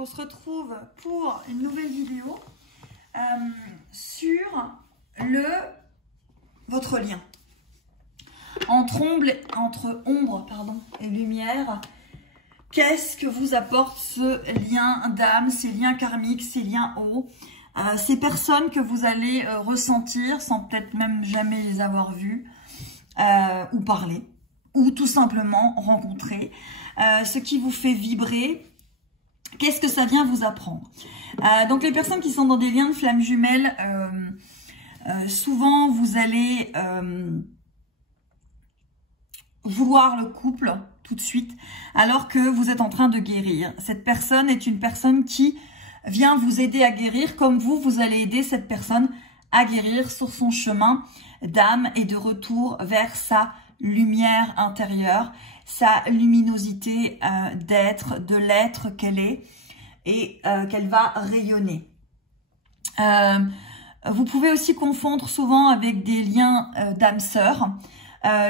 on se retrouve pour une nouvelle vidéo sur votre lien. Entre ombre et lumière, qu'est-ce que vous apporte ce lien d'âme, ces liens karmiques, ces liens hauts, ces personnes que vous allez ressentir sans peut-être même jamais les avoir vues ou parler, ou tout simplement rencontrer, ce qui vous fait vibrer. Qu'est-ce que ça vient vous apprendre? Donc les personnes qui sont dans des liens de flammes jumelles, souvent vous allez vouloir le couple tout de suite alors que vous êtes en train de guérir. Cette personne est une personne qui vient vous aider à guérir, comme vous allez aider cette personne à guérir sur son chemin d'âme et de retour vers sa lumière intérieure, sa luminosité d'être, de l'être qu'elle est et qu'elle va rayonner. Vous pouvez aussi confondre souvent avec des liens d'âme sœur.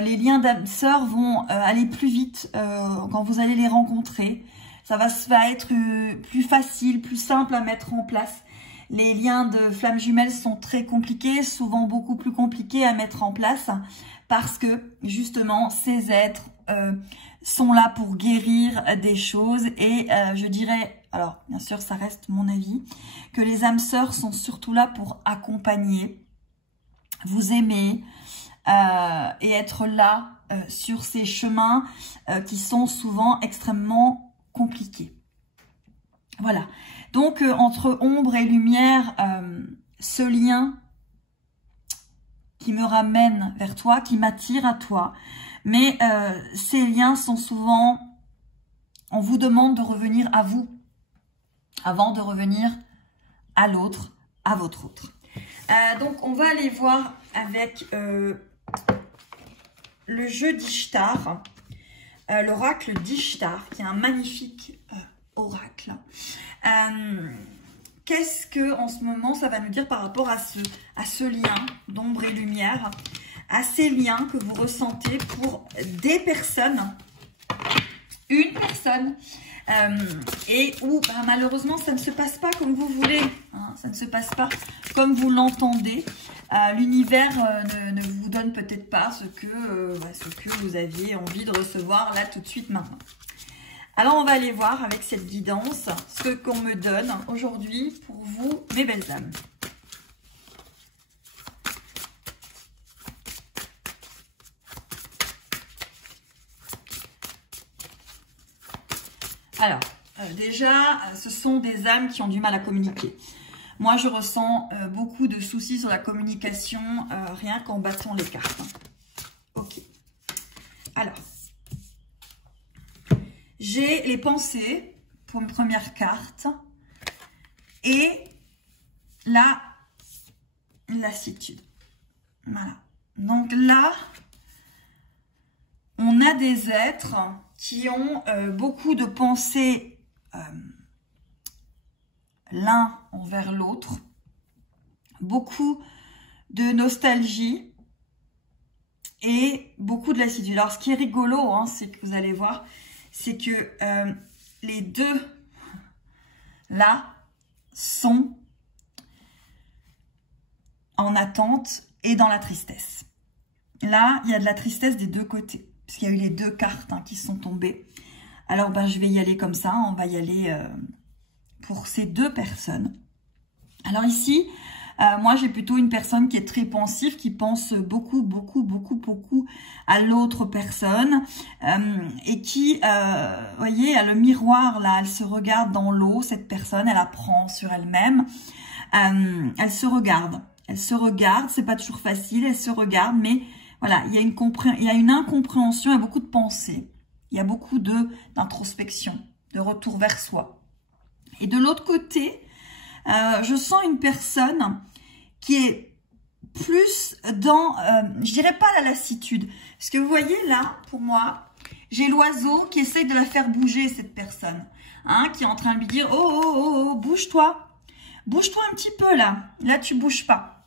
Les liens d'âme sœur vont aller plus vite quand vous allez les rencontrer. Ça va être plus facile, plus simple à mettre en place. Les liens de flammes jumelles sont très compliqués, souvent beaucoup plus compliqués à mettre en place parce que justement ces êtres sont là pour guérir des choses et je dirais, alors bien sûr ça reste mon avis, que les âmes sœurs sont surtout là pour accompagner, vous aimer et être là sur ces chemins qui sont souvent extrêmement compliqués. Voilà, donc entre ombre et lumière, ce lien qui me ramène vers toi, qui m'attire à toi, mais ces liens sont souvent, on vous demande de revenir à vous, avant de revenir à l'autre, à votre autre. Donc on va aller voir avec le jeu d'Ishtar, l'oracle d'Ishtar, qui est un magnifique oracle. Qu'est-ce que en ce moment ça va nous dire par rapport à ce lien d'ombre et lumière, à ces liens que vous ressentez pour des personnes, une personne, et où malheureusement ça ne se passe pas comme vous voulez, hein, ça ne se passe pas comme vous l'entendez. L'univers ne vous donne peut-être pas ce que vous aviez envie de recevoir là tout de suite maintenant. Alors on va aller voir avec cette guidance ce qu'on me donne aujourd'hui pour vous, mes belles âmes. Alors, déjà, ce sont des âmes qui ont du mal à communiquer. Moi, je ressens beaucoup de soucis sur la communication, rien qu'en battant les cartes. Ok. Alors, j'ai les pensées pour une première carte et la lassitude. Voilà. Donc là, on a des êtres qui ont beaucoup de pensées l'un envers l'autre, beaucoup de nostalgie et beaucoup de lassitude. Alors, ce qui est rigolo, hein, c'est que vous allez voir, c'est que les deux, là, sont en attente et dans la tristesse. Là, il y a de la tristesse des deux côtés, parce qu'il y a eu les deux cartes qui sont tombées. Alors, je vais y aller comme ça, on va y aller pour ces deux personnes. Alors ici, moi, j'ai plutôt une personne qui est très pensive, qui pense beaucoup à l'autre personne et qui, vous voyez, a le miroir là, elle se regarde dans l'eau, cette personne, elle apprend sur elle-même, elle se regarde, c'est pas toujours facile, elle se regarde, mais voilà, il y a une incompréhension, il y a beaucoup de pensées, il y a beaucoup d'introspection, de retour vers soi. Et de l'autre côté, je sens une personne qui est plus dans, je dirais pas la lassitude. Parce que vous voyez là, pour moi, j'ai l'oiseau qui essaye de la faire bouger, cette personne. Hein, qui est en train de lui dire, oh, bouge-toi. Bouge-toi un petit peu là. Là, tu bouges pas.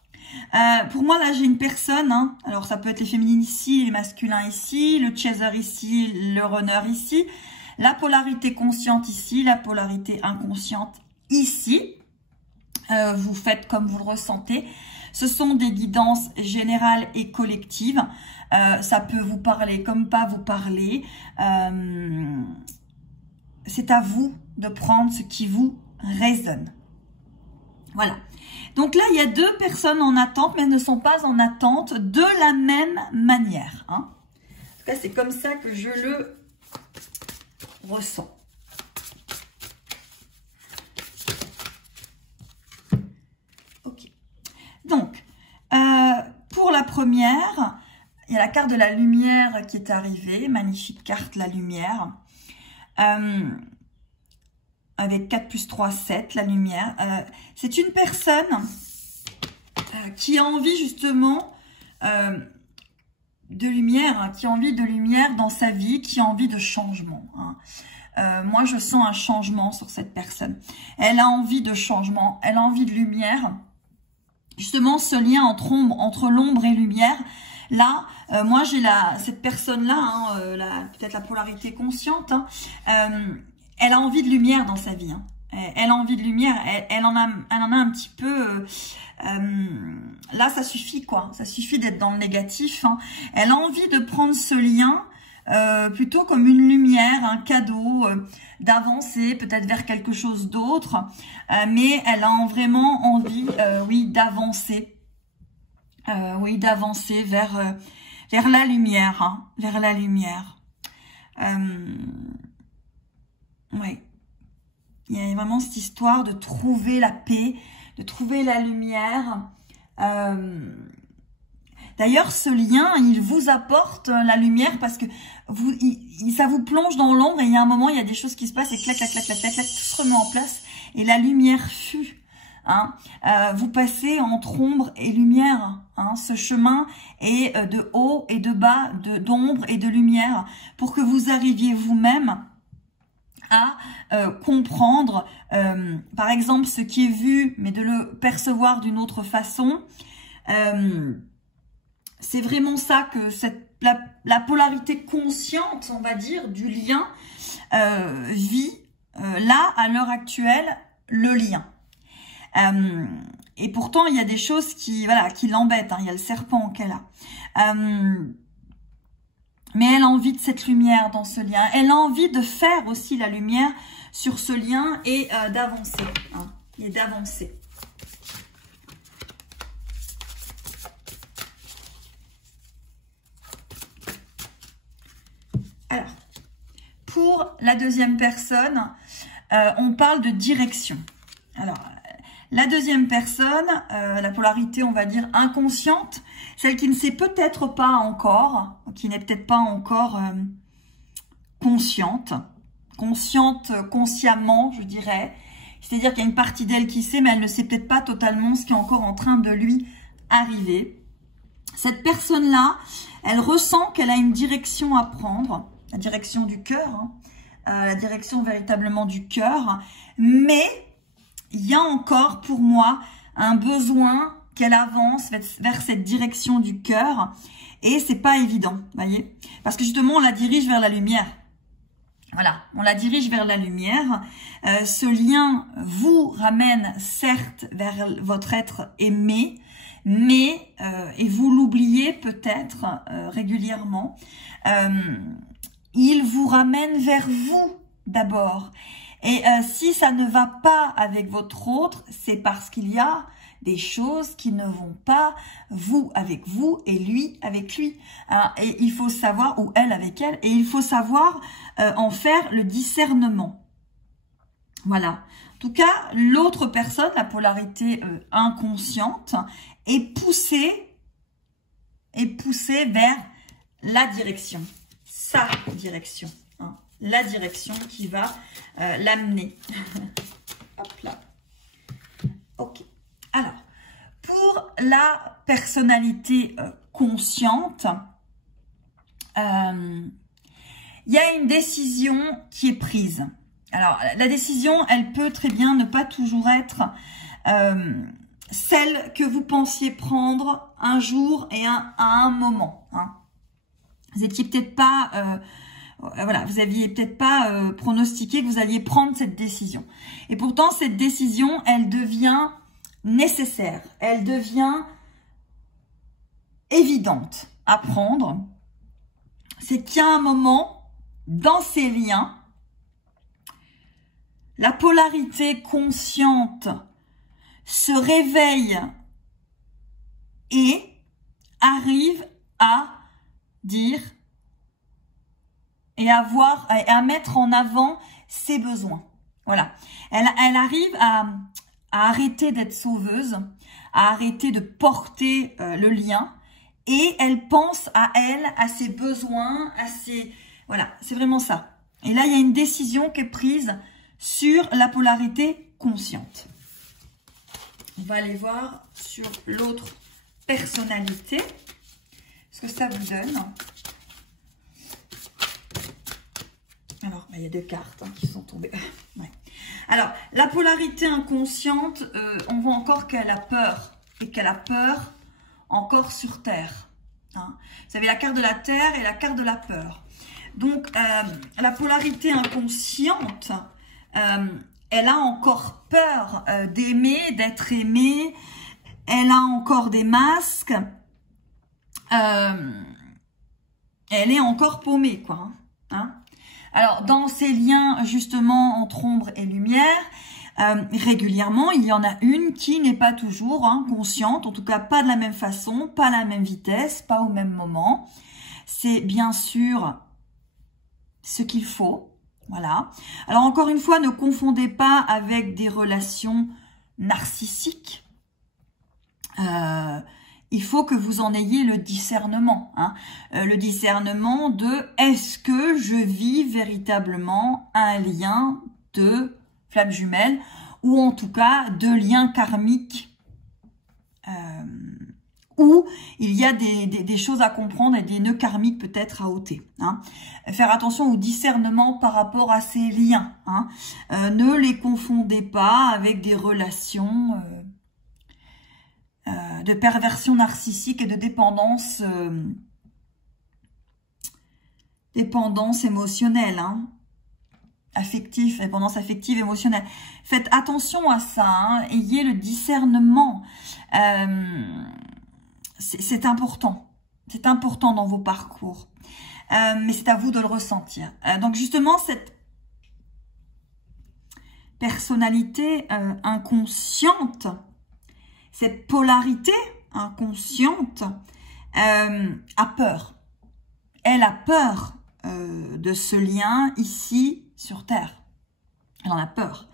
Pour moi, là, j'ai une personne. Hein, alors, ça peut être les féminines ici, les masculins ici, le chaser ici, le runner ici. La polarité consciente ici, la polarité inconsciente ici. Vous faites comme vous le ressentez. Ce sont des guidances générales et collectives. Ça peut vous parler comme pas vous parler. C'est à vous de prendre ce qui vous résonne. Voilà. Donc là, il y a deux personnes en attente, mais elles ne sont pas en attente de la même manière. Hein. En tout cas, c'est comme ça que je le ressens. Ok. Donc, pour la première, il y a la carte de la lumière qui est arrivée. Magnifique carte, la lumière. Avec 4 plus 3, 7, la lumière. C'est une personne qui a envie justement de lumière, hein, qui a envie de lumière dans sa vie, qui a envie de changement. Hein. Moi, je sens un changement sur cette personne. Elle a envie de changement, elle a envie de lumière. Justement, ce lien entre l'ombre et lumière. Là, moi, j'ai cette personne-là, hein, peut-être la polarité consciente, hein, elle a envie de lumière dans sa vie. Hein. Elle a envie de lumière. Elle en a un petit peu. Là, ça suffit quoi. Ça suffit d'être dans le négatif. Hein. Elle a envie de prendre ce lien plutôt comme une lumière, un cadeau, d'avancer peut-être vers quelque chose d'autre. Mais elle a vraiment envie, oui, d'avancer. Oui, d'avancer vers la lumière. Hein, vers la lumière. Oui, il y a vraiment cette histoire de trouver la paix, de trouver la lumière. D'ailleurs, ce lien, il vous apporte la lumière parce que ça vous plonge dans l'ombre et il y a un moment, il y a des choses qui se passent et clac, clac, clac, clac, clac, clac, tout se remet en place et la lumière fut. Hein. Vous passez entre ombre et lumière. Hein. Ce chemin est de haut et de bas, d'ombre et de lumière pour que vous arriviez vous-même à comprendre, par exemple, ce qui est vu, mais de le percevoir d'une autre façon. C'est vraiment ça que la polarité consciente, on va dire, du lien vit là, à l'heure actuelle, le lien. Et pourtant, il y a des choses qui l'embêtent. Hein. Il y a le serpent qu'elle a. Mais elle a envie de cette lumière dans ce lien. Elle a envie de faire aussi la lumière sur ce lien et d'avancer. Hein, et d'avancer. Alors, pour la deuxième personne, on parle de direction. Alors, la deuxième personne, la polarité, on va dire, inconsciente, celle qui ne sait peut-être pas encore, qui n'est peut-être pas encore consciente consciemment, je dirais. C'est-à-dire qu'il y a une partie d'elle qui sait, mais elle ne sait peut-être pas totalement ce qui est encore en train de lui arriver. Cette personne-là, elle ressent qu'elle a une direction à prendre, la direction du cœur, hein, la direction véritablement du cœur, mais il y a encore pour moi un besoin qu'elle avance vers cette direction du cœur et c'est pas évident, voyez, parce que justement on la dirige vers la lumière. Voilà, on la dirige vers la lumière. Ce lien vous ramène certes vers votre être aimé, mais et vous l'oubliez peut-être régulièrement. Il vous ramène vers vous d'abord. Et si ça ne va pas avec votre autre, c'est parce qu'il y a des choses qui ne vont pas, vous avec vous et lui avec lui. Et il faut savoir, ou elle avec elle, et il faut savoir en faire le discernement. Voilà. En tout cas, l'autre personne, la polarité inconsciente, est poussée vers la direction, sa direction. Hein, la direction qui va l'amener. Hop là. Ok. Alors, pour la personnalité consciente, il y a une décision qui est prise. Alors, la décision, elle peut très bien ne pas toujours être celle que vous pensiez prendre un jour et à un moment. Hein. Vous n'étiez peut-être pas voilà, vous aviez peut-être pas pronostiqué que vous alliez prendre cette décision. Et pourtant, cette décision, elle devient nécessaire. Elle devient évidente à prendre. C'est qu'il y a un moment, dans ces liens, la polarité consciente se réveille et arrive à dire et à mettre en avant ses besoins. Voilà. Elle arrive à arrêter d'être sauveuse, à arrêter de porter le lien, et elle pense à elle, à ses besoins, à ses... Voilà, c'est vraiment ça. Et là, il y a une décision qui est prise sur la polarité consciente. On va aller voir sur l'autre personnalité ce que ça vous donne. Alors, il y a deux cartes qui sont tombées. Ouais. Alors, la polarité inconsciente, on voit encore qu'elle a peur. Et qu'elle a peur encore sur Terre. Hein. Vous avez la carte de la Terre et la carte de la peur. Donc, la polarité inconsciente, elle a encore peur d'aimer, d'être aimée. Elle a encore des masques. Elle est encore paumée, quoi. Hein. Alors, dans ces liens, justement, entre ombre et lumière, régulièrement, il y en a une qui n'est pas toujours consciente, en tout cas pas de la même façon, pas à la même vitesse, pas au même moment. C'est bien sûr ce qu'il faut, voilà. Alors encore une fois, ne confondez pas avec des relations narcissiques. Il faut que vous en ayez le discernement, hein. Le discernement de est-ce que je vis véritablement un lien de flamme jumelle, ou en tout cas de liens karmiques, où il y a des choses à comprendre et des nœuds karmiques peut-être à ôter. Hein. Faire attention au discernement par rapport à ces liens. Hein. Ne les confondez pas avec des relations de perversion narcissique et de dépendance, dépendance émotionnelle, hein. Affectif, dépendance affective, émotionnelle. Faites attention à ça, hein. Ayez le discernement. C'est important. C'est important dans vos parcours. Mais c'est à vous de le ressentir. Donc justement, cette personnalité inconsciente, cette polarité inconsciente a peur. Elle a peur de ce lien ici sur Terre. Elle en a peur.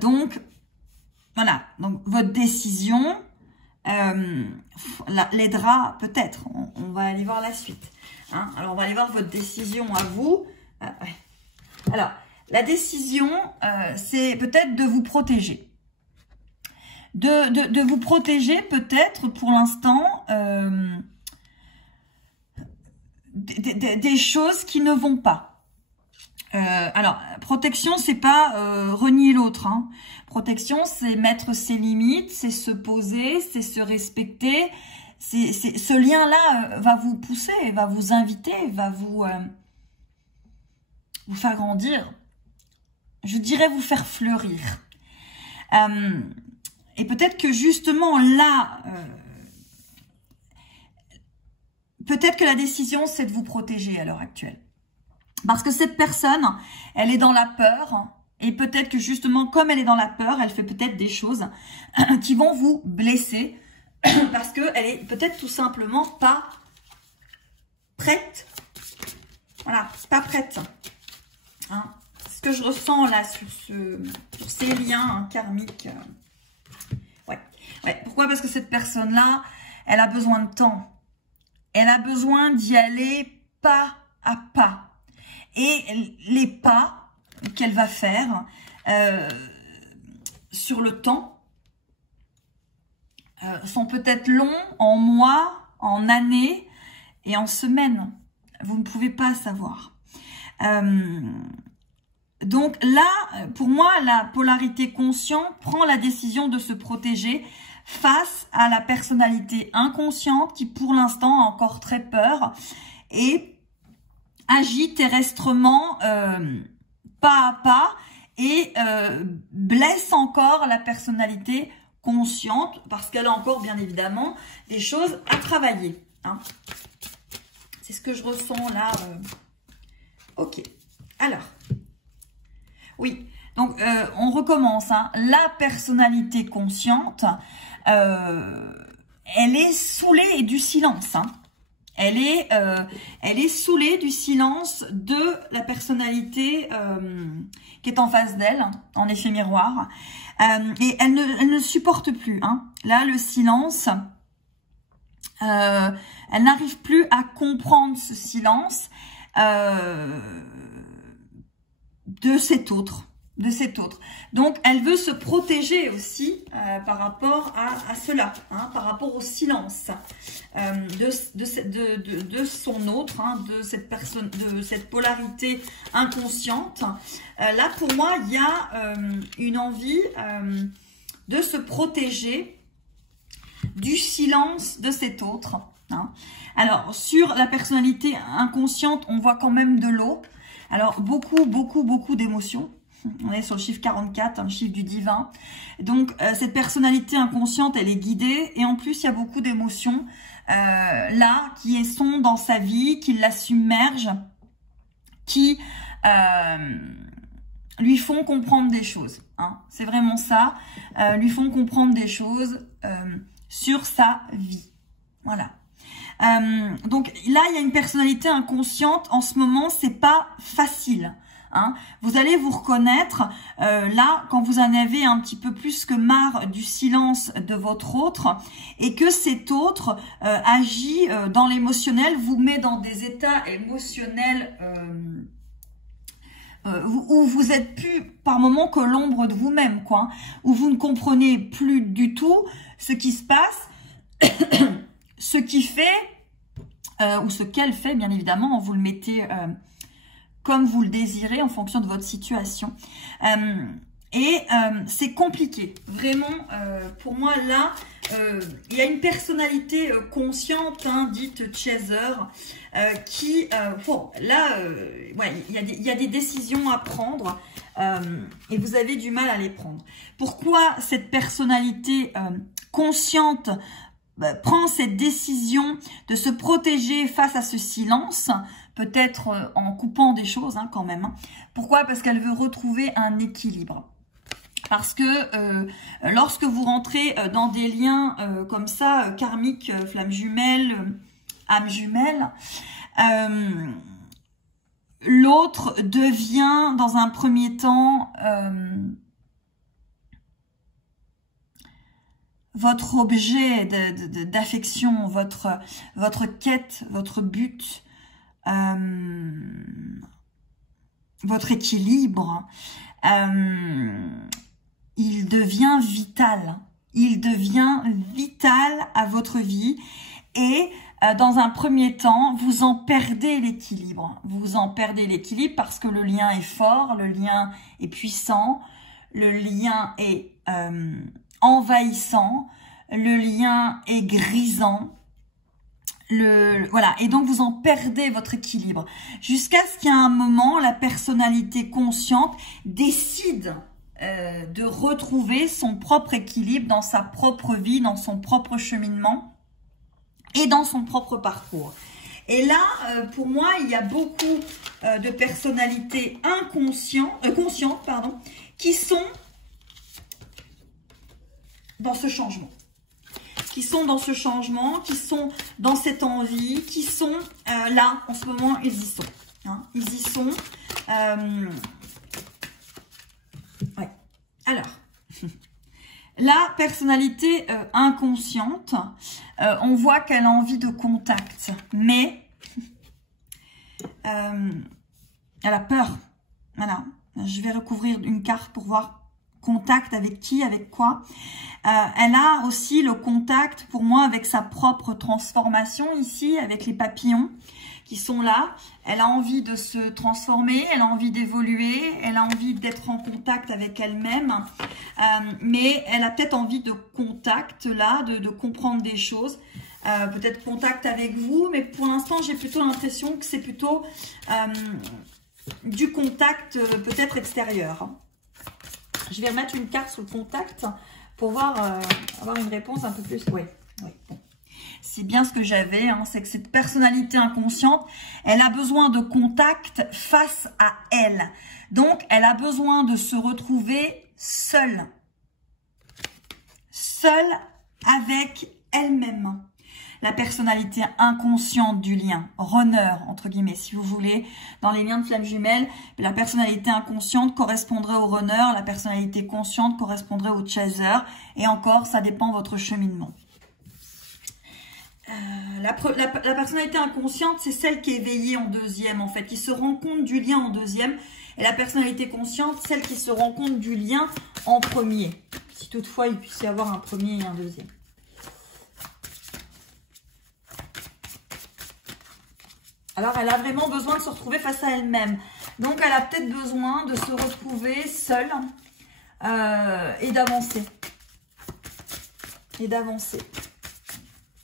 Donc, voilà. Donc, votre décision l'aidera peut-être. On va aller voir la suite. Hein. Alors, on va aller voir votre décision à vous. Ouais. Alors, la décision, c'est peut-être de vous protéger. De vous protéger peut-être pour l'instant des choses qui ne vont pas. Alors, protection, c'est pas renier l'autre. Hein. Protection, c'est mettre ses limites, c'est se poser, c'est se respecter. Ce lien-là va vous pousser, va vous inviter, va vous faire grandir. Je dirais vous faire fleurir. Et peut-être que justement là, peut-être que la décision, c'est de vous protéger à l'heure actuelle. Parce que cette personne, elle est dans la peur. Et peut-être que justement, comme elle est dans la peur, elle fait peut-être des choses qui vont vous blesser. Parce qu'elle est peut-être tout simplement pas prête. Voilà, pas prête. Hein, ce que je ressens là sur ces liens karmiques. Ouais. Pourquoi? Parce que cette personne-là, elle a besoin de temps. Elle a besoin d'y aller pas à pas. Et les pas qu'elle va faire sur le temps sont peut-être longs en mois, en années et en semaines. Vous ne pouvez pas savoir. Donc là, pour moi, la polarité consciente prend la décision de se protéger face à la personnalité inconsciente qui, pour l'instant, a encore très peur et agit terrestrement pas à pas et blesse encore la personnalité consciente parce qu'elle a encore bien évidemment des choses à travailler. Hein. C'est ce que je ressens là. Ok. Alors. Oui. Donc, on recommence. Hein. La personnalité consciente, elle est saoulée du silence. Hein. Elle est saoulée du silence de la personnalité qui est en face d'elle, en effet miroir. Et elle ne supporte plus. Hein. Là, le silence, elle n'arrive plus à comprendre ce silence de cet autre. Donc, elle veut se protéger aussi par rapport à cela, hein, par rapport au silence de son autre, hein, de cette personne, de cette polarité inconsciente. Là, pour moi, il y a une envie de se protéger du silence de cet autre. Hein. Alors, sur la personnalité inconsciente, on voit quand même de l'eau. Alors, beaucoup d'émotions. On est sur le chiffre 44, un chiffre du divin. Donc, cette personnalité inconsciente, elle est guidée. Et en plus, il y a beaucoup d'émotions là qui sont dans sa vie, qui la submergent, qui lui font comprendre des choses. Hein. C'est vraiment ça. Lui font comprendre des choses sur sa vie. Voilà. Donc là, il y a une personnalité inconsciente. En ce moment, c'est pas facile. Hein. Vous allez vous reconnaître là quand vous en avez un petit peu plus que marre du silence de votre autre et que cet autre agit dans l'émotionnel, vous met dans des états émotionnels où vous êtes plus par moment que l'ombre de vous-même, quoi, hein, où vous ne comprenez plus du tout ce qui se passe, ce qui fait ou ce qu'elle fait, bien évidemment, vous le mettez comme vous le désirez en fonction de votre situation. C'est compliqué. Vraiment, pour moi, là, il y a une personnalité consciente, hein, dite chaser, qui, ouais, il y a des décisions à prendre et vous avez du mal à les prendre. Pourquoi cette personnalité consciente prend cette décision de se protéger face à ce silence, peut-être en coupant des choses, hein, quand même. Hein. Pourquoi? Parce qu'elle veut retrouver un équilibre. Parce que lorsque vous rentrez dans des liens comme ça, karmiques, flammes jumelles, âmes jumelles, l'autre devient dans un premier temps votre objet d'affection, votre quête, votre but, votre équilibre. Il devient vital. Il devient vital à votre vie et dans un premier temps, vous en perdez l'équilibre. Vous en perdez l'équilibre parce que le lien est fort, le lien est puissant, le lien est envahissant, le lien est grisant. Voilà, et donc vous en perdez votre équilibre. Jusqu'à ce qu'il y ait un moment, la personnalité consciente décide de retrouver son propre équilibre dans sa propre vie, dans son propre cheminement et dans son propre parcours. Et là, pour moi, il y a beaucoup de personnalités conscientes, qui sont dans ce changement. Qui sont dans ce changement, qui sont dans cette envie, qui sont là, en ce moment, ils y sont. Hein, ils y sont. Ouais. Alors, la personnalité inconsciente, on voit qu'elle a envie de contact, mais elle a peur. Voilà, je vais recouvrir une carte pour voir contact avec qui, avec quoi. Elle a aussi le contact pour moi avec sa propre transformation ici, avec les papillons qui sont là. Elle a envie de se transformer, elle a envie d'évoluer, elle a envie d'être en contact avec elle-même, mais elle a peut-être envie de contact là, de comprendre des choses. peut-être contact avec vous, mais pour l'instant, j'ai plutôt l'impression que c'est plutôt du contact peut-être extérieur. Hein. Je vais remettre une carte sur le contact pour voir, avoir une réponse un peu plus. Oui, oui. Bon. C'est bien ce que j'avais, hein, c'est que cette personnalité inconsciente, elle a besoin de contact face à elle. Donc, elle a besoin de se retrouver seule. Seule avec elle-même. La personnalité inconsciente du lien, runner, entre guillemets, si vous voulez, dans les liens de flammes jumelles, la personnalité inconsciente correspondrait au runner, la personnalité consciente correspondrait au chaser, et encore, ça dépend de votre cheminement. La personnalité inconsciente, c'est celle qui est éveillée en deuxième, en fait, qui se rend compte du lien en deuxième, et la personnalité consciente, celle qui se rend compte du lien en premier, si toutefois il puisse y avoir un premier et un deuxième. Alors, elle a vraiment besoin de se retrouver face à elle-même. Donc, elle a peut-être besoin de se retrouver seule et d'avancer. Et d'avancer.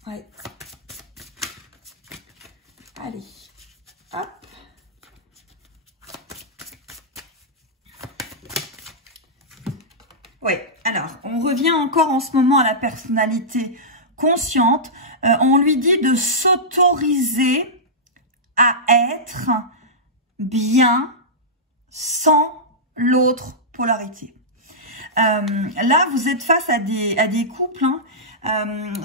Ouais. Allez. Hop. Oui. Alors, on revient encore en ce moment à la personnalité consciente. On lui dit de s'autoriser à être bien sans l'autre polarité. Là, vous êtes face à des couples, hein,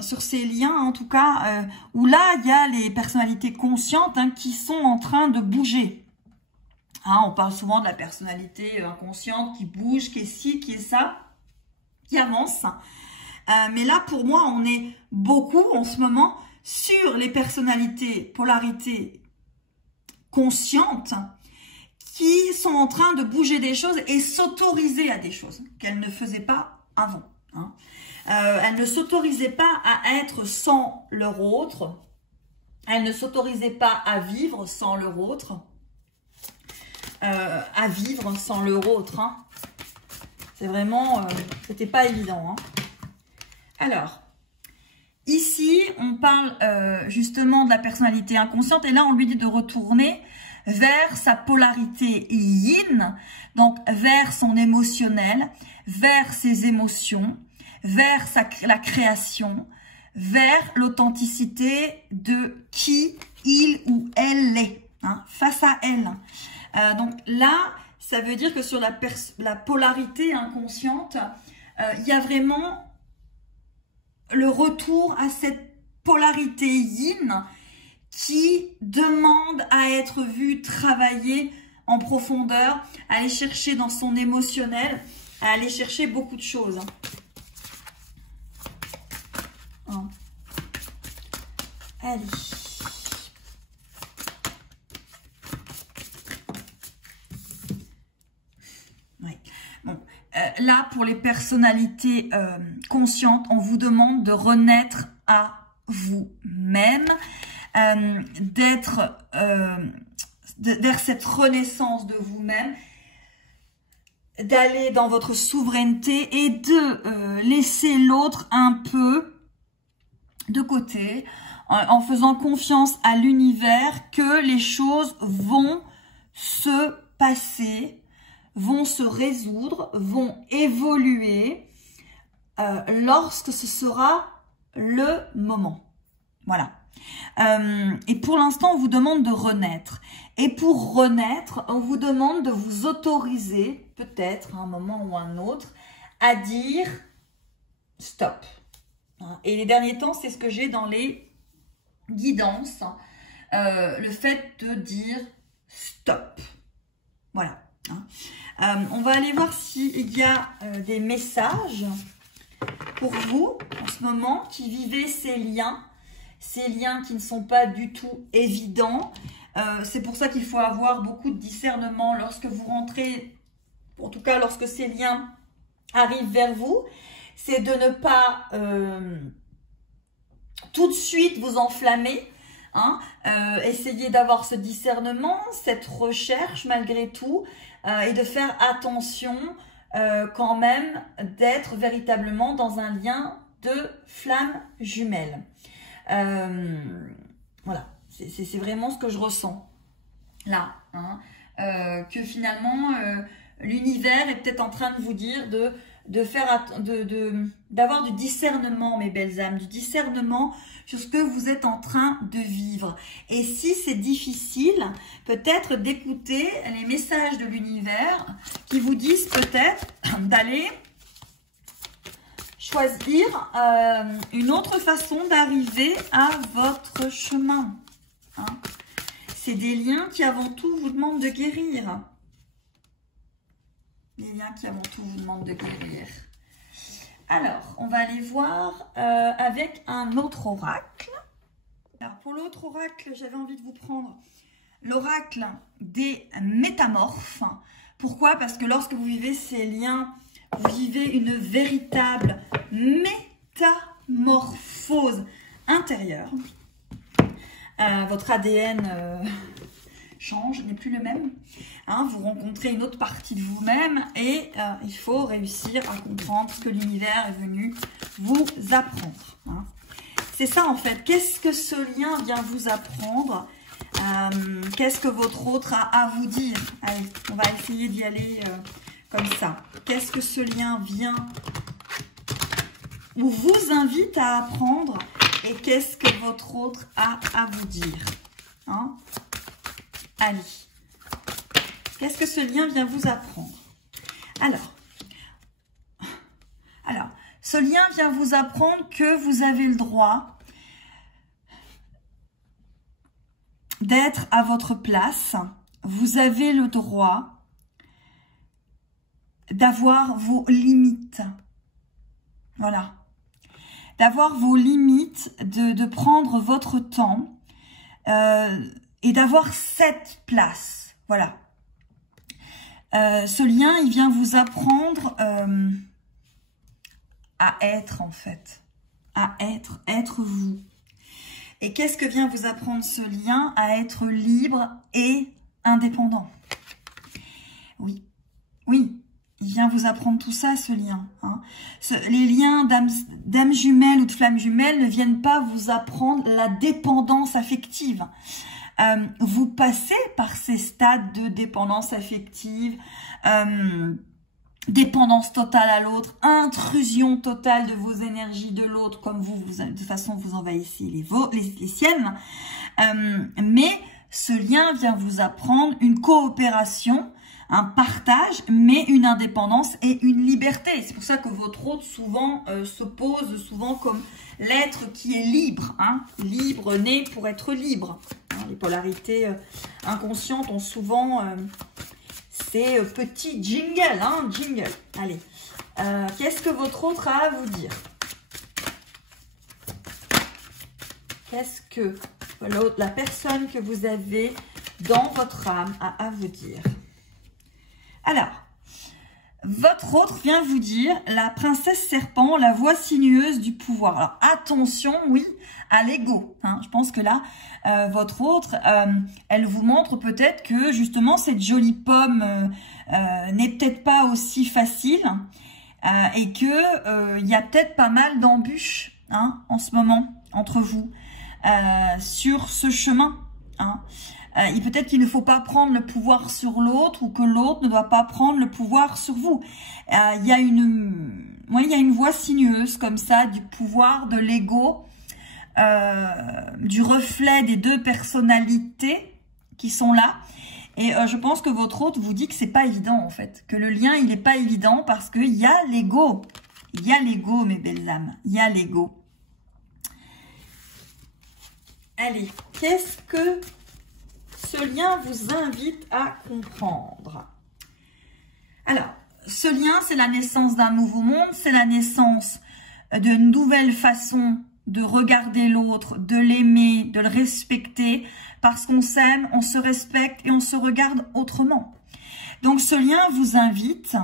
sur ces liens, en tout cas, où là, il y a les personnalités conscientes hein, qui sont en train de bouger. Hein, on parle souvent de la personnalité inconsciente qui bouge, qui est ci, qui est ça, qui avance. Mais là, pour moi, on est beaucoup en ce moment sur les personnalités, polarités conscientes qui sont en train de bouger des choses et s'autoriser à des choses qu'elles ne faisaient pas avant. Hein. Elles ne s'autorisaient pas à être sans leur autre. Elles ne s'autorisaient pas à vivre sans leur autre. À vivre sans leur autre. Hein. C'est vraiment... c'était pas évident. Hein. Alors... Ici, on parle justement de la personnalité inconsciente et là, on lui dit de retourner vers sa polarité yin, donc vers son émotionnel, vers ses émotions, vers la création, vers l'authenticité de qui il ou elle est, hein, face à elle. Donc là, ça veut dire que sur la polarité inconsciente, il y a vraiment... le retour à cette polarité yin qui demande à être vue, travailler en profondeur, à aller chercher dans son émotionnel, à aller chercher beaucoup de choses. Hein. Allez. Ouais. Bon. Là, pour les personnalités conscientes, on vous demande de renaître à vous-même, d'être vers cette renaissance de vous-même, d'aller dans votre souveraineté et de laisser l'autre un peu de côté, en faisant confiance à l'univers que les choses vont se passer, vont se résoudre, vont évoluer lorsque ce sera le moment. Voilà. Et pour l'instant, on vous demande de renaître. Et pour renaître, on vous demande de vous autoriser, peut-être à un moment ou à un autre, à dire stop. Et les derniers temps, c'est ce que j'ai dans les guidances. Le fait de dire stop. Voilà. On va aller voir s'il y a des messages pour vous en ce moment qui vivez ces liens qui ne sont pas du tout évidents. C'est pour ça qu'il faut avoir beaucoup de discernement lorsque vous rentrez, en tout cas lorsque ces liens arrivent vers vous, c'est de ne pas tout de suite vous enflammer. Hein, essayez d'avoir ce discernement, cette recherche malgré tout, et de faire attention quand même d'être véritablement dans un lien de flamme jumelle. Voilà, c'est vraiment ce que je ressens là, hein. Que finalement l'univers est peut-être en train de vous dire d'avoir du discernement, mes belles âmes, du discernement sur ce que vous êtes en train de vivre. Et si c'est difficile, peut-être d'écouter les messages de l'univers qui vous disent peut-être d'aller choisir une autre façon d'arriver à votre chemin, hein. C'est des liens qui avant tout vous demandent de guérir. Des liens qui avant tout vous demandent de guérir. Alors, on va aller voir avec un autre oracle. Alors, pour l'autre oracle, j'avais envie de vous prendre l'oracle des métamorphes. Pourquoi? Parce que lorsque vous vivez ces liens, vous vivez une véritable métamorphose intérieure. Votre ADN change, n'est plus le même. Hein, vous rencontrez une autre partie de vous-même et il faut réussir à comprendre ce que l'univers est venu vous apprendre. Hein. C'est ça en fait. Qu'est-ce que ce lien vient vous apprendre? Qu'est-ce que votre autre a à vous dire? Allez, on va essayer d'y aller comme ça. Qu'est-ce que ce lien vient ou vous invite à apprendre? Et qu'est-ce que votre autre a à vous dire, hein? Allez, qu'est-ce que ce lien vient vous apprendre? Alors, ce lien vient vous apprendre que vous avez le droit d'être à votre place. Vous avez le droit d'avoir vos limites. Voilà. D'avoir vos limites, de prendre votre temps et d'avoir cette place. Voilà. Ce lien, il vient vous apprendre à être en fait. À être vous. Et qu'est-ce que vient vous apprendre ce lien? À être libre et indépendant. Oui, oui. Il vient vous apprendre tout ça, ce lien. Hein. Les liens d'âme jumelle ou de flamme jumelle ne viennent pas vous apprendre la dépendance affective. Vous passez par ces stades de dépendance affective, dépendance totale à l'autre, intrusion totale de vos énergies de l'autre, comme vous de toute façon, vous envahissez les siennes. Mais ce lien vient vous apprendre une coopération, un partage, mais une indépendance et une liberté. C'est pour ça que votre autre souvent se pose souvent comme l'être qui est libre, hein, libre, né pour être libre. Hein, les polarités inconscientes ont souvent ces petits jingles, hein, jingle. Allez, qu'est-ce que votre autre a à vous dire? Qu'est-ce que la personne que vous avez dans votre âme a à vous dire? Alors, votre autre vient vous dire la princesse serpent, la voix sinueuse du pouvoir. Alors, attention, oui, à l'ego. Hein. Je pense que là, votre autre, elle vous montre peut-être que justement, cette jolie pomme n'est peut-être pas aussi facile et que il y a peut-être pas mal d'embûches, hein, en ce moment entre vous sur ce chemin. Hein. Peut-être qu'il ne faut pas prendre le pouvoir sur l'autre ou que l'autre ne doit pas prendre le pouvoir sur vous. Il y a une voix sinueuse comme ça du pouvoir, de l'ego, du reflet des deux personnalités qui sont là. Et je pense que votre autre vous dit que c'est pas évident en fait, que le lien il n'est pas évident parce qu'il y a l'ego. Il y a l'ego, mes belles âmes. Il y a l'ego. Allez, qu'est-ce que ce lien vous invite à comprendre? Alors, ce lien, c'est la naissance d'un nouveau monde, c'est la naissance d'une nouvelle façon de regarder l'autre, de l'aimer, de le respecter, parce qu'on s'aime, on se respecte et on se regarde autrement. Donc, ce lien vous invite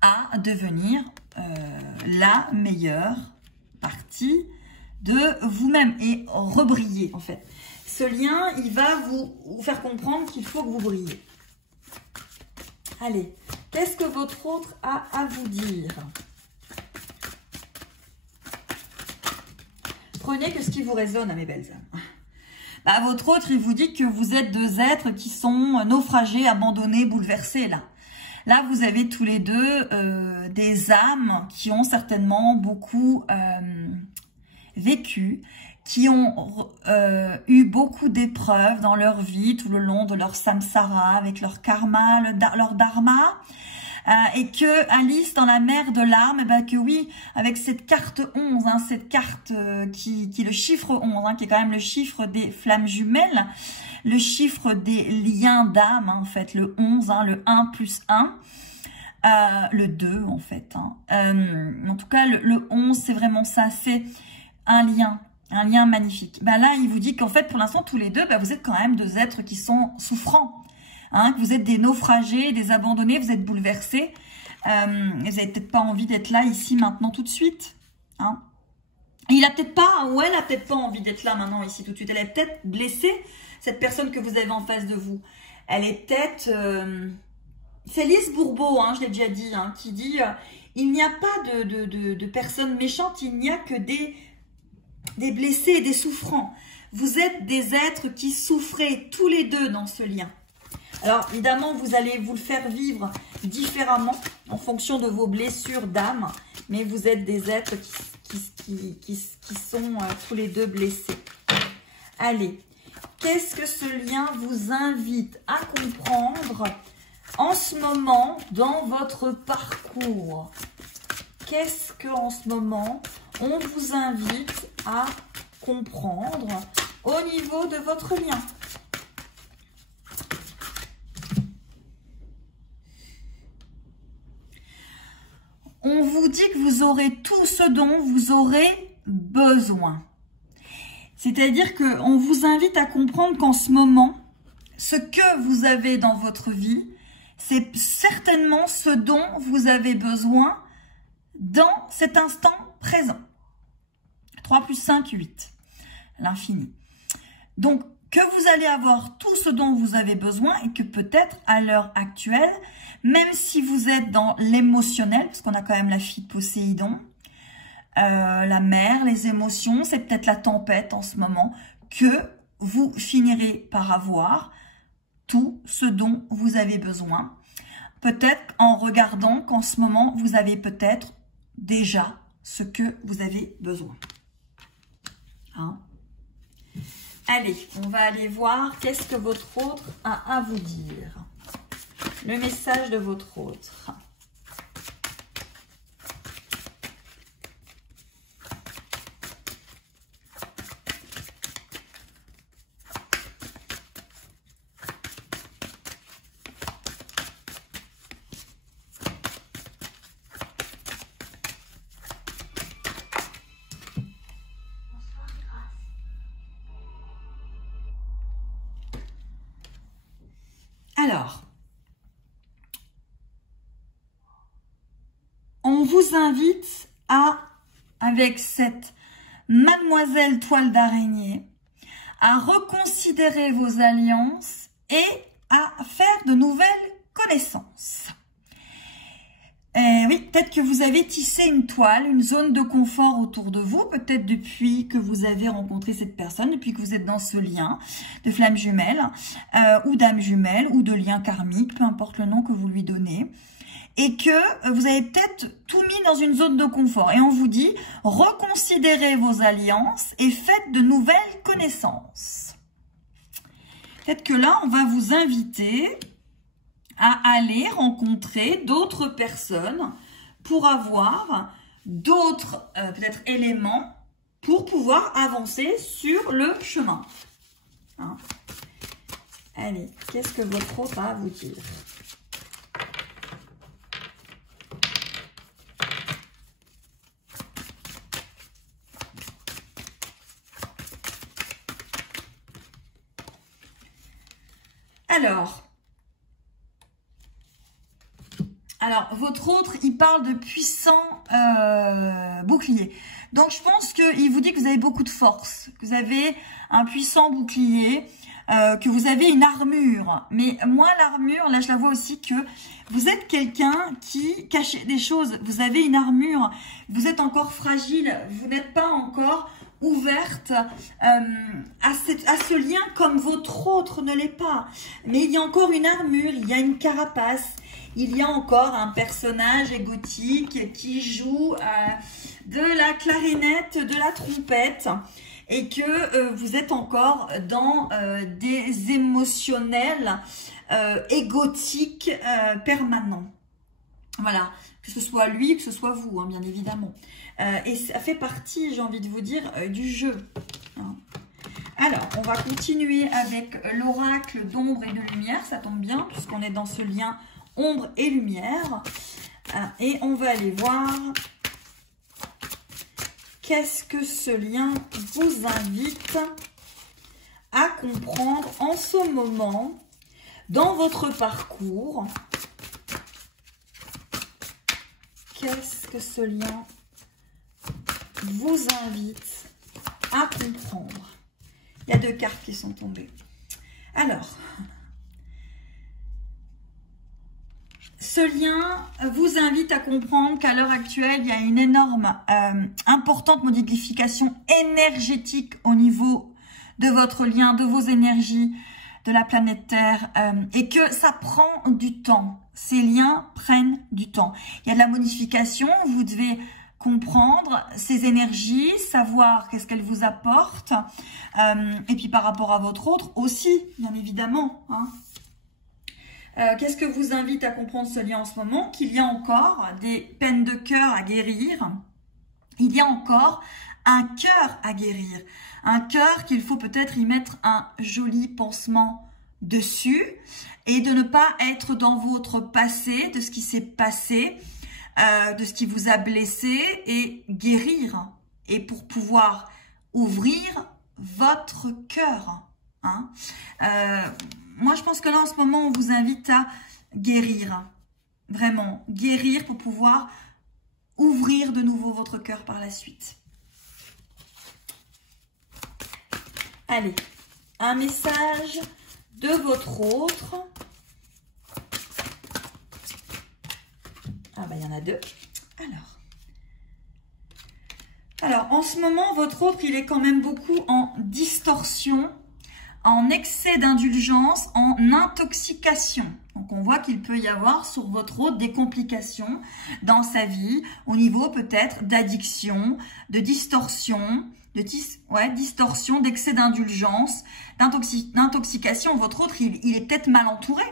à devenir la meilleure partie de vous-même et rebriller en fait. Ce lien, il va vous faire comprendre qu'il faut que vous brillez. Allez, qu'est-ce que votre autre a à vous dire? prenez que ce qui vous résonne, mes belles âmes. Bah, votre autre, il vous dit que vous êtes deux êtres qui sont naufragés, abandonnés, bouleversés, là. Là, vous avez tous les deux des âmes qui ont certainement beaucoup vécu, qui ont eu beaucoup d'épreuves dans leur vie, tout le long de leur samsara, avec leur karma, leur dharma. Et que Alice dans la mer de larmes, et ben que oui, avec cette carte 11, hein, cette carte qui est le chiffre 11, hein, qui est quand même le chiffre des flammes jumelles, le chiffre des liens d'âme, hein, en fait, le 11, hein, le 1 plus 1, le 2 en fait. Hein. En tout cas, le 11, c'est vraiment ça, c'est un lien magnifique. Ben là, il vous dit qu'en fait, pour l'instant, tous les deux, ben, vous êtes quand même deux êtres qui sont souffrants. Hein, que vous êtes des naufragés, des abandonnés, vous êtes bouleversés. Vous n'avez peut-être pas envie d'être là, ici, maintenant, tout de suite. Hein. Il a peut-être pas, ou elle a peut-être pas envie d'être là, maintenant, ici, tout de suite. Elle est peut-être blessée, cette personne que vous avez en face de vous. Elle est peut-être... C'est Lise Bourbeau, hein, je l'ai déjà dit, hein, qui dit il n'y a pas de personnes méchantes, il n'y a que des blessés et des souffrants. Vous êtes des êtres qui souffrez tous les deux dans ce lien. Alors, évidemment, vous allez vous le faire vivre différemment en fonction de vos blessures d'âme, mais vous êtes des êtres qui sont tous les deux blessés. Allez, qu'est-ce que ce lien vous invite à comprendre en ce moment dans votre parcours? Qu'est-ce qu'en ce moment, on vous invite à comprendre au niveau de votre lien? On vous dit que vous aurez tout ce dont vous aurez besoin. C'est-à-dire qu'on vous invite à comprendre qu'en ce moment, ce que vous avez dans votre vie, c'est certainement ce dont vous avez besoin dans cet instant présent. 3 plus 5, 8. L'infini. Donc, que vous allez avoir tout ce dont vous avez besoin et que peut-être à l'heure actuelle, même si vous êtes dans l'émotionnel, parce qu'on a quand même la fille de Poséidon, la mer, les émotions, c'est peut-être la tempête en ce moment, que vous finirez par avoir tout ce dont vous avez besoin. Peut-être en regardant qu'en ce moment, vous avez peut-être déjà ce que vous avez besoin. Hein? Allez, on va aller voir qu'est-ce que votre autre a à vous dire. Le message de votre autre. Alors, on vous invite à, avec cette mademoiselle toile d'araignée, à reconsidérer vos alliances et à faire de nouvelles connaissances. Oui, peut-être que vous avez tissé une toile, une zone de confort autour de vous, peut-être depuis que vous avez rencontré cette personne, depuis que vous êtes dans ce lien de flamme jumelle, ou d'âme jumelle, ou de lien karmique, peu importe le nom que vous lui donnez, et que vous avez peut-être tout mis dans une zone de confort. Et on vous dit, reconsidérez vos alliances et faites de nouvelles connaissances. Peut-être que là, on va vous inviter à aller rencontrer d'autres personnes pour avoir d'autres peut-être éléments pour pouvoir avancer sur le chemin. Hein? Allez, qu'est-ce que votre autre a à vous dire? Alors, votre autre, il parle de puissants boucliers. Donc, je pense qu'il vous dit que vous avez beaucoup de force, que vous avez un puissant bouclier, que vous avez une armure. Mais moi, l'armure, là, je la vois aussi que vous êtes quelqu'un qui cache des choses. Vous avez une armure, vous êtes encore fragile, vous n'êtes pas encore ouverte à ce lien comme votre autre ne l'est pas. Mais il y a encore une armure, il y a une carapace, il y a encore un personnage égotique qui joue de la clarinette, de la trompette, et que vous êtes encore dans des émotionnels égotiques permanents. Voilà, que ce soit lui, que ce soit vous, hein, bien évidemment. Et ça fait partie, j'ai envie de vous dire, du jeu. Hein. Alors, on va continuer avec l'oracle d'ombre et de lumière. Ça tombe bien, puisqu'on est dans ce lien ombre et lumière. Et on va aller voir qu'est-ce que ce lien vous invite à comprendre en ce moment dans votre parcours. Qu'est-ce que ce lien vous invite à comprendre? Il y a 2 cartes qui sont tombées. Alors, ce lien vous invite à comprendre qu'à l'heure actuelle, il y a une énorme, importante modification énergétique au niveau de votre lien, de vos énergies, de la planète Terre, et que ça prend du temps. Ces liens prennent du temps. Il y a de la modification, vous devez comprendre ces énergies, savoir qu'est-ce qu'elles vous apportent, et puis par rapport à votre autre aussi, bien évidemment. Hein. Qu'est-ce que vous invite à comprendre ce lien en ce moment? Qu'il y a encore des peines de cœur à guérir, il y a encore un cœur à guérir, un cœur qu'il faut peut-être y mettre un joli pansement dessus, et de ne pas être dans votre passé, de ce qui s'est passé, de ce qui vous a blessé, et guérir, et pour pouvoir ouvrir votre cœur. Hein. Moi, je pense que là, en ce moment, on vous invite à guérir, vraiment, guérir pour pouvoir ouvrir de nouveau votre cœur par la suite. Allez, un message de votre autre. Ah bah, il y en a 2. Alors, en ce moment, votre autre, il est quand même beaucoup en distorsion, en excès d'indulgence, en intoxication. Donc, on voit qu'il peut y avoir sur votre autre des complications dans sa vie, au niveau peut-être d'addiction, de distorsion, distorsion, d'excès d'indulgence, d'intoxication. Votre autre, il est peut-être mal entouré.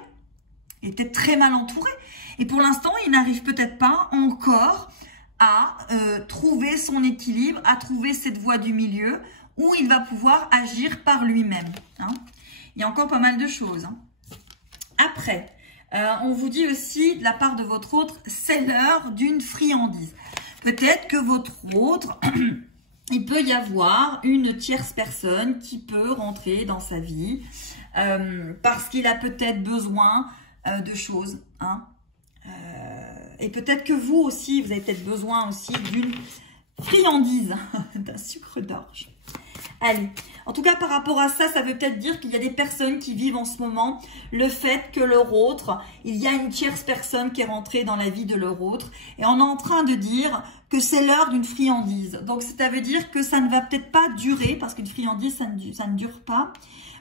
Il est peut-être très mal entouré. Et pour l'instant, il n'arrive peut-être pas encore à trouver son équilibre, à trouver cette voie du milieu où il va pouvoir agir par lui-même. Hein. Il y a encore pas mal de choses. Hein. Après, on vous dit aussi de la part de votre autre, c'est l'heure d'une friandise. Peut-être que votre autre, il peut y avoir une tierce personne qui peut rentrer dans sa vie parce qu'il a peut-être besoin de choses. Hein. Et peut-être que vous aussi, vous avez peut-être besoin aussi d'une friandise, d'un sucre d'orge. Allez, en tout cas, par rapport à ça, ça veut peut-être dire qu'il y a des personnes qui vivent en ce moment le fait que leur autre, il y a une tierce personne qui est rentrée dans la vie de leur autre. Et on est en train de dire que c'est l'heure d'une friandise. Donc, ça veut dire que ça ne va peut-être pas durer, parce qu'une friandise, ça ne dure pas.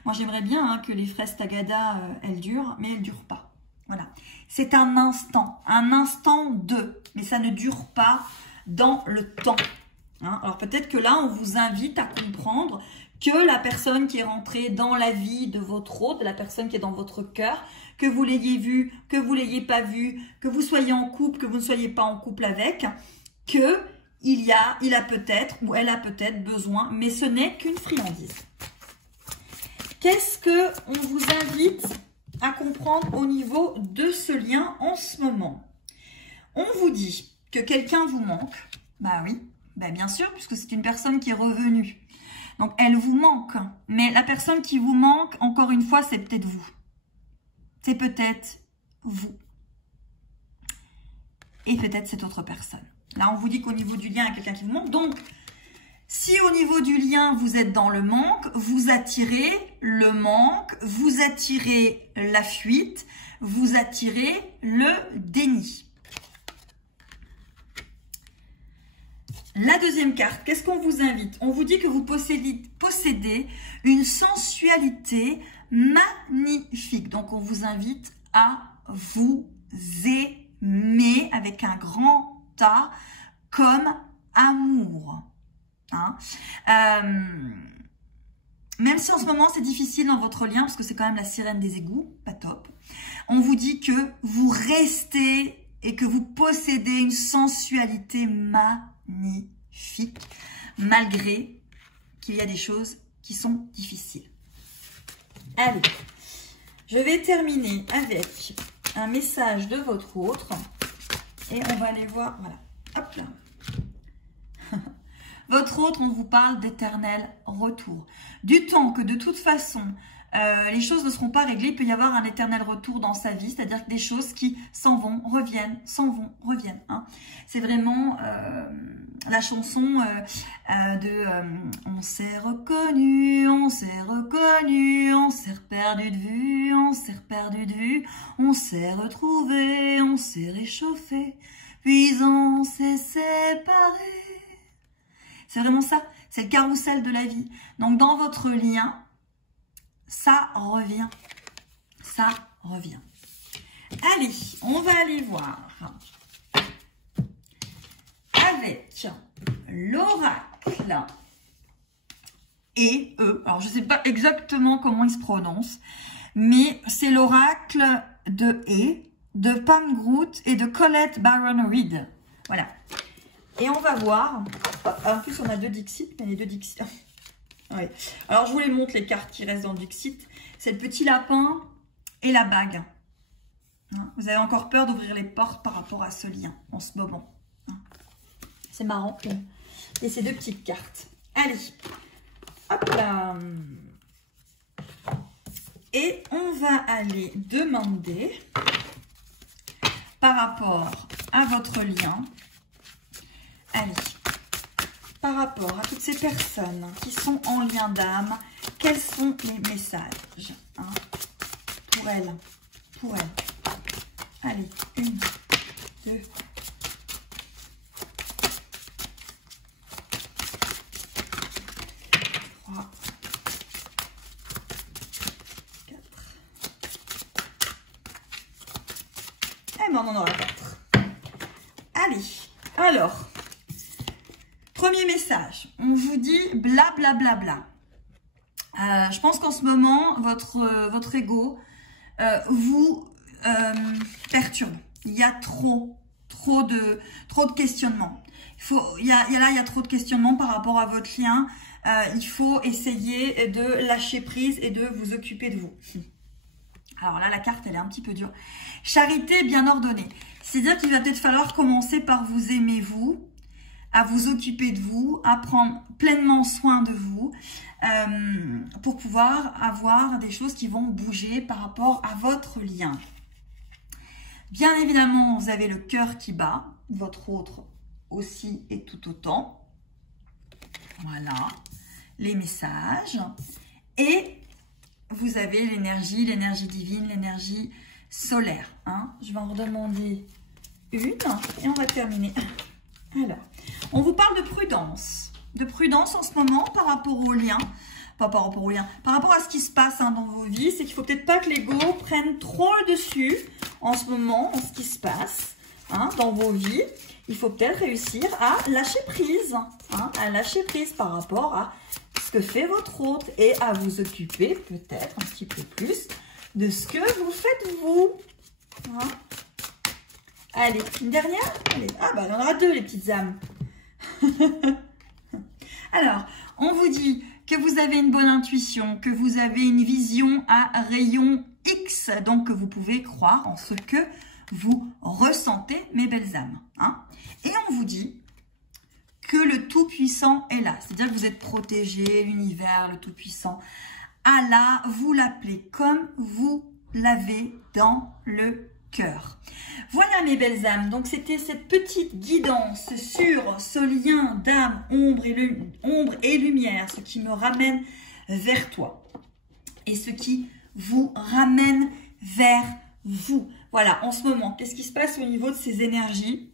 Moi, j'aimerais bien que les fraises Tagada, elles durent, mais elles ne durent pas. Voilà. C'est un instant de, mais ça ne dure pas dans le temps. Hein, alors peut-être que là, on vous invite à comprendre que la personne qui est rentrée dans la vie de votre autre, la personne qui est dans votre cœur, que vous l'ayez vue, que vous ne l'ayez pas vue, que vous soyez en couple, que vous ne soyez pas en couple avec, il a peut-être ou elle a peut-être besoin, mais ce n'est qu'une friandise. Qu'est-ce que on vous invite à comprendre au niveau de ce lien en ce moment? On vous dit que quelqu'un vous manque. Bah oui. Ben bien sûr, puisque c'est une personne qui est revenue. Donc, elle vous manque. Mais la personne qui vous manque, encore une fois, c'est peut-être vous. C'est peut-être vous. Et peut-être cette autre personne. Là, on vous dit qu'au niveau du lien, il y a quelqu'un qui vous manque. Donc, si au niveau du lien, vous êtes dans le manque, vous attirez le manque, vous attirez la fuite, vous attirez le déni. La deuxième carte, qu'est-ce qu'on vous invite? On vous dit que vous possédez une sensualité magnifique. Donc, on vous invite à vous aimer avec un grand A comme amour. Hein? Même si en ce moment c'est difficile dans votre lien, parce que c'est quand même la sirène des égouts, pas top. On vous dit que vous restez et que vous possédez une sensualité magnifique, malgré qu'il y a des choses qui sont difficiles. Allez, je vais terminer avec un message de votre autre et on va aller voir, voilà, hop là. Votre autre, on vous parle d'éternel retour. Du temps que de toute façon, les choses ne seront pas réglées, il peut y avoir un éternel retour dans sa vie, c'est-à-dire que des choses qui s'en vont, reviennent, s'en vont, reviennent. Hein. C'est vraiment la chanson on s'est reconnu, on s'est reconnu, on s'est perdu de vue, on s'est perdu de vue, on s'est retrouvé, on s'est réchauffé, puis on s'est séparé. C'est vraiment ça, c'est le carrousel de la vie. Donc, dans votre lien, ça revient. Ça revient. Allez, on va aller voir avec l'oracle et eux. Alors, je ne sais pas exactement comment il se prononce, mais c'est l'oracle de de Pam Groot et de Colette Baron Reed. Voilà. Et on va voir, en plus on a deux Dixit, mais les deux Dixit. Ouais. Alors je vous les montre les cartes qui restent dans le Dixit. C'est le petit lapin et la bague. Hein, vous avez encore peur d'ouvrir les portes par rapport à ce lien en ce moment. Hein. C'est marrant. Et ces deux petites cartes. Allez, hop là. Et on va aller demander par rapport à votre lien. Allez, par rapport à toutes ces personnes qui sont en lien d'âme, quels sont les messages hein, pour elles, pour elles. Allez, 1, 2, 3, 4. Et ben on en aura 4. Allez, alors... Premier message, on vous dit blablabla. Bla, bla, bla. Je pense qu'en ce moment, votre ego vous perturbe. Il y a trop de questionnements. Il y a trop de questionnements par rapport à votre lien. Il faut essayer de lâcher prise et de vous occuper de vous. Alors là, la carte, elle est un petit peu dure. Charité bien ordonnée. C'est-à-dire qu'il va peut-être falloir commencer par vous aimer vous, à vous occuper de vous, à prendre pleinement soin de vous pour pouvoir avoir des choses qui vont bouger par rapport à votre lien. Bien évidemment, vous avez le cœur qui bat, votre autre aussi et tout autant. Voilà, les messages. Et vous avez l'énergie divine, l'énergie solaire. Hein. Je vais en redemander une et on va terminer. Alors, on vous parle de prudence en ce moment par rapport au lien, par rapport à ce qui se passe hein, dans vos vies, c'est qu'il faut peut-être pas que l'ego prenne trop le dessus en ce moment, en ce qui se passe hein, dans vos vies. Il faut peut-être réussir à lâcher prise, hein, par rapport à ce que fait votre autre et à vous occuper peut-être un petit peu plus de ce que vous faites vous. Hein. Allez, une dernière. Allez. Ah bah, il y en aura deux, les petites âmes. Alors, on vous dit que vous avez une bonne intuition, que vous avez une vision à rayon X, donc que vous pouvez croire en ce que vous ressentez, mes belles âmes. Hein. Et on vous dit que le Tout-Puissant est là. C'est-à-dire que vous êtes protégé, l'univers, le Tout-Puissant. Allah, vous l'appelez comme vous l'avez dans le cœur. Voilà mes belles âmes, donc c'était cette petite guidance sur ce lien d'âme, ombre et lumière, ce qui me ramène vers toi et ce qui vous ramène vers vous. Voilà, en ce moment, qu'est-ce qui se passe au niveau de ces énergies,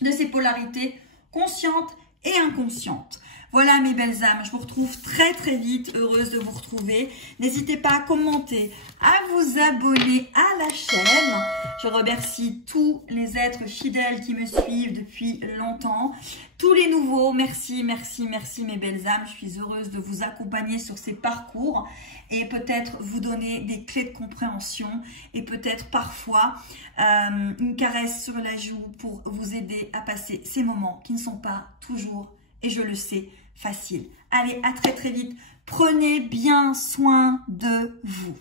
de ces polarités conscientes et inconsciente. Voilà mes belles âmes, je vous retrouve très très vite, heureuse de vous retrouver. N'hésitez pas à commenter, à vous abonner à la chaîne. Je remercie tous les êtres fidèles qui me suivent depuis longtemps. Tous les nouveaux, merci, merci, merci mes belles âmes. Je suis heureuse de vous accompagner sur ces parcours et peut-être vous donner des clés de compréhension et peut-être parfois une caresse sur la joue pour vous aider à passer ces moments qui ne sont pas toujours, et je le sais, faciles. Allez, à très très vite. Prenez bien soin de vous.